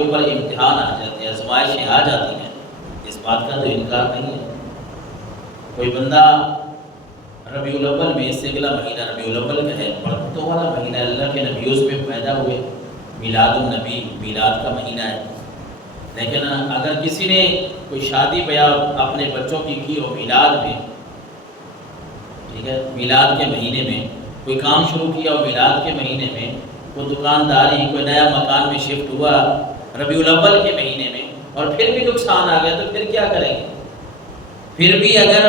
کے اوپر امتحان آ جاتے ہیں، آزمائشیں آ جاتی ہیں، اس بات کا تو انکار نہیں ہے۔ کوئی بندہ ربیع الاول میں، اس سے اگلا مہینہ ربیع الاول کا ہے، برکتوں والا مہینہ، اللہ کے نبی اس میں پیدا ہوئے، میلاد النبی، میلاد کا مہینہ ہے، لیکن اگر کسی نے کوئی شادی بیاہ اپنے بچوں کی ہو میلاد میں، ٹھیک ہے، میلاد کے مہینے میں کوئی کام شروع کیا ہو میلاد کے مہینے میں، کوئی دکانداری، کوئی نیا مکان میں شفٹ ہوا ربیع الاول کے مہینے میں، اور پھر بھی نقصان آ گیا تو پھر کیا کریں گے؟ پھر بھی اگر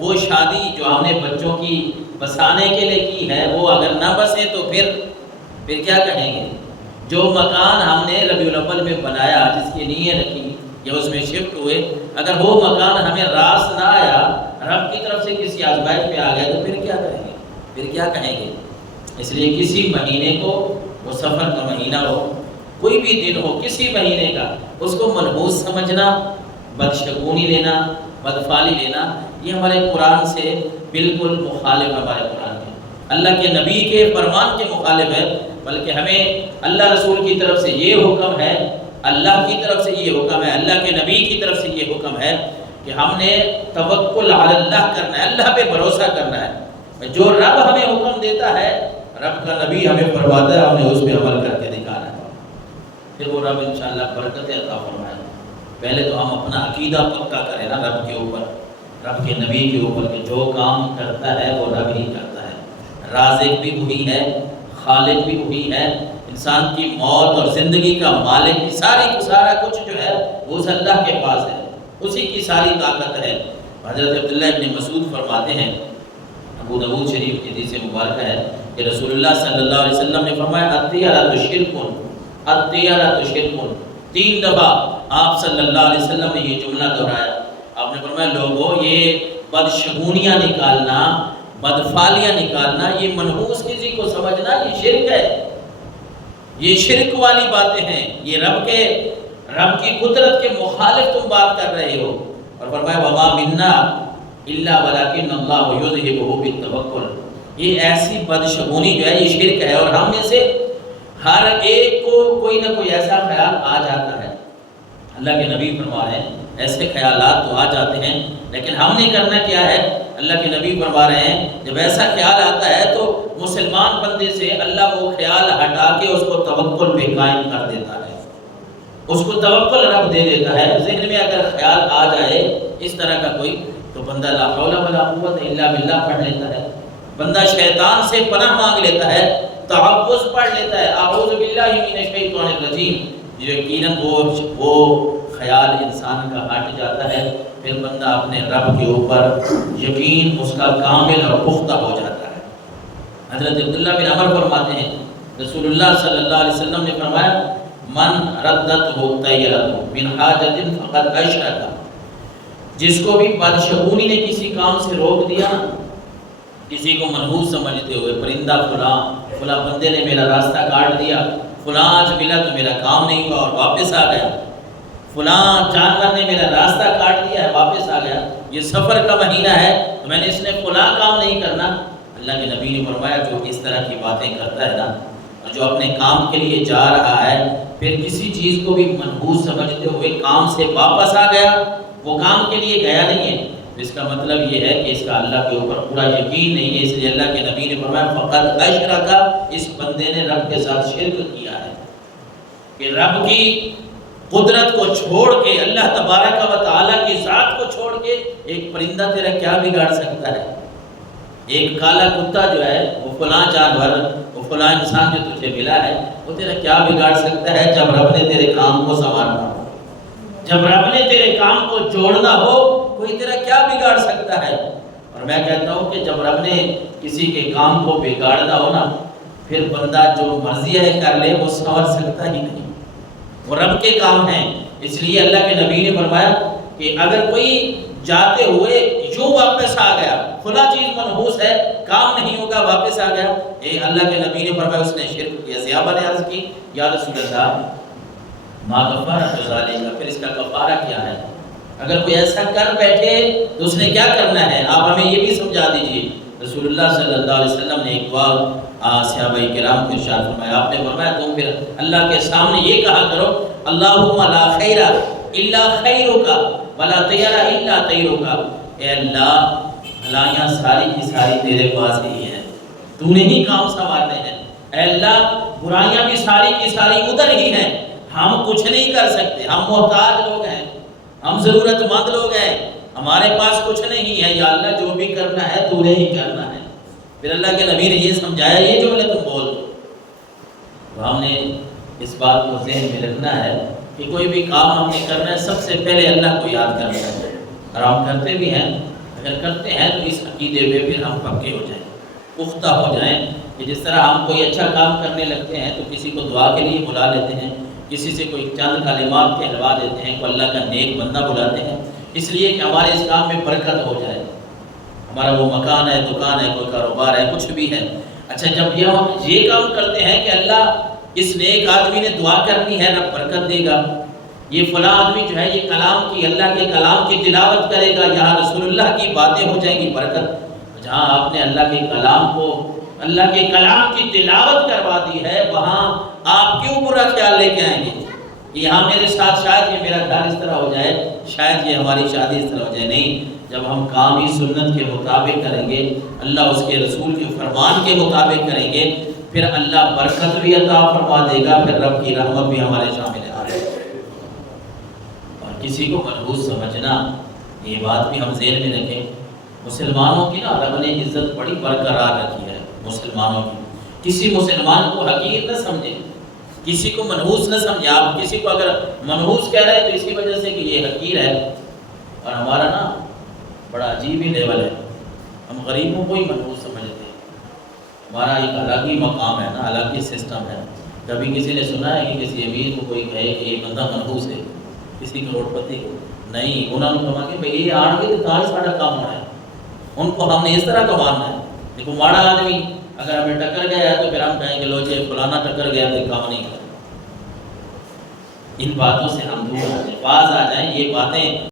وہ شادی جو ہم نے بچوں کی بسانے کے لیے کی ہے وہ اگر نہ بسے تو پھر کیا کہیں گے؟ جو مکان ہم نے ربیع الاول میں بنایا، جس کی نیت رکھی یا اس میں شفٹ ہوئے، اگر وہ مکان ہمیں راس نہ آیا، رب کی طرف سے کسی آزمائش میں آ گیا تو پھر کیا کریں گے؟ پھر کیا کہیں گے؟ اس لیے کسی مہینے کو، وہ سفر کا مہینہ ہو، کوئی بھی دن ہو کسی مہینے کا، اس کو منحوس سمجھنا، بدشگونی لینا، بدفعلی لینا، یہ ہمارے قرآن سے بالکل مخالف ہے۔ ہمارے قرآن کے، اللہ کے نبی کے فرمان کے مخالف ہے، بلکہ ہمیں اللہ رسول کی طرف سے یہ حکم ہے، اللہ کی طرف سے یہ حکم ہے، اللہ کے نبی کی طرف سے یہ حکم ہے کہ ہم نے توکل علی اللہ کرنا ہے، اللہ پہ بھروسہ کرنا ہے۔ جو رب ہمیں حکم دیتا ہے، رب کا نبی ہمیں فرماتا ہے، ہم نے اس پہ عمل کر کے دکھانا ہے، پھر وہ رب انشاءاللہ برکت عطا فرمائے۔ پہلے تو ہم اپنا عقیدہ پکا کریں نا رب کے اوپر، رب کے نبی کے اوپر، کہ جو کام کرتا ہے وہ رب ہی کرتا ہے، رازق بھی وہی ہے، خالق بھی وہی ہے، انسان کی موت اور زندگی کا مالک بھی، سارا کچھ جو ہے وہ اس اللہ کے پاس ہے، اسی کی ساری طاقت ہے۔ حضرت عبداللہ ابن مسعود فرماتے ہیں، ابو داؤد شریف کی حدیث مبارکہ ہے کہ رسول اللہ صلی اللہ علیہ وسلم نے فرمایا الطیرۃ شرک، الطیرۃ شرک، 3 دفعہ آپ صلی اللہ علیہ وسلم نے یہ جملہ دہرایا۔ آپ نے فرمایا لوگوں، یہ بدشگونیاں نکالنا، بدفعلیاں نکالنا، یہ منحوس کسی کو سمجھنا، یہ شرک ہے، یہ شرک والی باتیں ہیں، یہ رب کی قدرت کے مخالف تم بات کر رہے ہو۔ اور فرمایا وما منا الا ولکن اللہ یذہبہ بالتوکل، یہ ایسی بدشگونی جو ہے یہ شرک ہے، اور ہم میں سے ہر ایک کو کوئی نہ کوئی ایسا خیال آ جاتا ہے۔ اللہ کے نبی فرما رہے ہیں ایسے خیالات تو آ جاتے ہیں، لیکن ہم نے کرنا کیا ہے؟ اللہ کے نبی فرما رہے ہیں جب ایسا خیال آتا ہے تو مسلمان بندے سے اللہ وہ خیال ہٹا کے اس کو توکل پہ قائم کر دیتا ہے، اس کو توکل رب دے دیتا ہے۔ ذہن میں اگر خیال آ جائے اس طرح کا کوئی، تو بندہ لا حول ولا قوت الا باللہ پڑھ لیتا ہے، بندہ شیطان سے پناہ مانگ لیتا ہے، تعوذ پڑھ لیتا ہے، اعوذ باللہ من الشیطان الرجیم، یقیناً وہ خیال انسان کا ہٹ جاتا ہے، پھر بندہ اپنے رب کے اوپر یقین اس کا کامل اور پختہ ہو جاتا ہے۔ حضرت عبداللہ بن عمر فرماتے ہیں رسول اللہ صلی اللہ علیہ وسلم نے فرمایا من ردت ہو طیرت من حاجت فقد اشرک، جس کو بھی بدشگونی نے کسی کام سے روک دیا، کسی کو منحوس سمجھتے ہوئے، پرندہ فلاں بندے نے میرا راستہ کاٹ دیا، فلاں آج ملا تو میرا کام نہیں ہوا اور واپس آ گیا، فلاں جانور نے میرا راستہ کاٹ دیا ہے واپس آ گیا، یہ سفر کا مہینہ ہے تو میں نے اس نے فلاں کام نہیں کرنا۔ اللہ کے نبی نے فرمایا جو اس طرح کی باتیں کرتا ہے نا، اور جو اپنے کام کے لیے جا رہا ہے پھر کسی چیز کو بھی منحوس سمجھتے ہوئے کام سے واپس آ گیا، وہ کام کے لیے گیا نہیں ہے، اس کا مطلب یہ ہے کہ اس کا اللہ کے اوپر پورا یقین نہیں ہے۔ اس لیے اللہ کے نبی نے فرمایا فقد اشرک، اس بندے نے رب کے ساتھ شرک کیا ہے، کہ رب کی قدرت کو چھوڑ کے، اللہ تبارک و تعالیٰ کی ذات کو چھوڑ کے ایک پرندہ تیرا کیا بگاڑ سکتا ہے؟ ایک کالا کتا جو ہے، وہ فلاں جانور، وہ فلاں انسان جو تجھے ملا ہے، وہ تیرا کیا بگاڑ سکتا ہے جب رب نے تیرے کام کو سنوارنا ہو، جب رب نے تیرے کام کو جوڑنا ہو، کوئی تیرا کیا بگاڑ سکتا ہے؟ اور میں کہتا ہوں کہ جب رب نے کسی کے کام کو بگاڑنا ہو نا، پھر بندہ جو مرضی ہے کر لے، وہ سنور سکتا ہی نہیں، وہ رب کے کام ہیں۔ اس لیے اللہ کے نبی نے فرمایا کہ اگر کوئی جاتے ہوئے یوں واپس آ گیا، فلاں چیز منحوس ہے، کام نہیں ہوگا، واپس آ گیا، اللہ کے نبی نے فرمایا اس نے شرک کیا۔ صحابہ نے عرض کی یا رسول اللہ ما کفارۃ ذالک، پھر اس کا کفارہ کیا ہے؟ اگر کوئی ایسا کر بیٹھے تو اس نے کیا کرنا ہے؟ آپ ہمیں یہ بھی سمجھا دیجئے۔ رسول اللہ صلی اللہ علیہ وسلم نے ایک بار صحابہ کرام کو ارشاد فرمایا، آپ نے فرمایا تم پھر اللہ کے سامنے یہ کہا کرو اللہم لا خیر الا خیرک ولا طیر الا طیرک، اے اللہ بھلائیاں ساری کی ساری تیرے پاس ہی ہیں، تو نے ہی کام سنوارنے ہیں، اے اللہ برائیاں بھی ساری کی ساری ادھر ہی ہیں، ہم کچھ نہیں کر سکتے، ہم محتاج لوگ ہیں، ہم ضرورت مند لوگ ہیں، ہمارے پاس کچھ نہیں ہے، یا اللہ جو بھی کرنا ہے تو نے ہی کرنا ہے۔ پھر اللہ کے نبی نے یہ سمجھایا، یہ جملے تم بول دو۔ تو ہم نے اس بات کو ذہن میں رکھنا ہے کہ کوئی بھی کام ہم نے کرنا ہے سب سے پہلے اللہ کو یاد کرنا ہے، اور ہم کرتے بھی ہیں، اگر کرتے ہیں تو اس عقیدے میں پھر ہم پکے ہو جائیں، پختہ ہو جائیں کہ جس طرح ہم کوئی اچھا کام کرنے لگتے ہیں تو کسی کو دعا کے لیے بلا لیتے ہیں، کسی سے کوئی چند کلمات کہلوا دیتے ہیں، کوئی اللہ کا نیک بندہ بلاتے ہیں، اس لیے کہ ہمارے اس کام میں برکت ہو جائے، ہمارا وہ مکان ہے، دکان ہے، کوئی کاروبار ہے، کچھ بھی ہے۔ اچھا جب یہ کام کرتے ہیں کہ اللہ اس نیک آدمی نے دعا کرنی ہے، رب برکت دے گا، یہ فلاں آدمی جو ہے یہ کلام کی، اللہ کے کلام کی تلاوت کرے گا، یہاں رسول اللہ کی باتیں ہو جائیں گی، برکت۔ جہاں آپ نے اللہ کے کلام کو، اللہ کے کلام کی تلاوت کروا دی ہے، وہاں آپ کیوں برا خیال لے کے آئیں گے کہ یہاں میرے ساتھ شاید یہ میرا گھر اس طرح ہو جائے، شاید یہ ہماری شادی اس طرح ہو جائے؟ نہیں، جب ہم کام ہی سنت کے مطابق کریں گے، اللہ اس کے رسول کے فرمان کے مطابق کریں گے، پھر اللہ برکت بھی عطا فرما دے گا، پھر رب کی رحمت بھی ہمارے شامل آ جائے گی۔ اور کسی کو منحوس سمجھنا، یہ بات بھی ہم ذہن میں رکھیں، مسلمانوں کی نا رب نے عزت بڑی برقرار رکھی ہے، مسلمانوں کی، کسی مسلمان کو حقیر نہ سمجھے، کسی کو منحوس نہ سمجھے۔ آپ کسی کو اگر منحوس کہہ رہے ہیں تو اسی وجہ سے کہ یہ حقیر ہے، اور ہمارا نا بڑا عجیب ہی لیول ہے، ہم غریبوں کو ہی منحوس سمجھتے ہیں، ہمارا ایک الگ ہی مقام ہے نا، الگ ہی سسٹم ہے۔ کبھی کسی نے سنا ہے کہ کسی امیر کو کوئی کہے کہ یہ بندہ منحوس ہے، کسی کروڑ پتی کو؟ نہیں، انہوں نے کہا کہ بھئی یہ آن کے تو ہی سارا کام ہونا ہے، ان کو ہم نے اس طرح کا ماننا ہے۔ دیکھو ماڑا آدمی اگر ہمیں ٹکر گیا ہے تو پھر ہم کہیں کہ لو جی فلانا ٹکر گیا تو کام نہیں کرنا۔ ان باتوں سے ہم دور آ جائیں، باز آ جائیں، یہ باتیں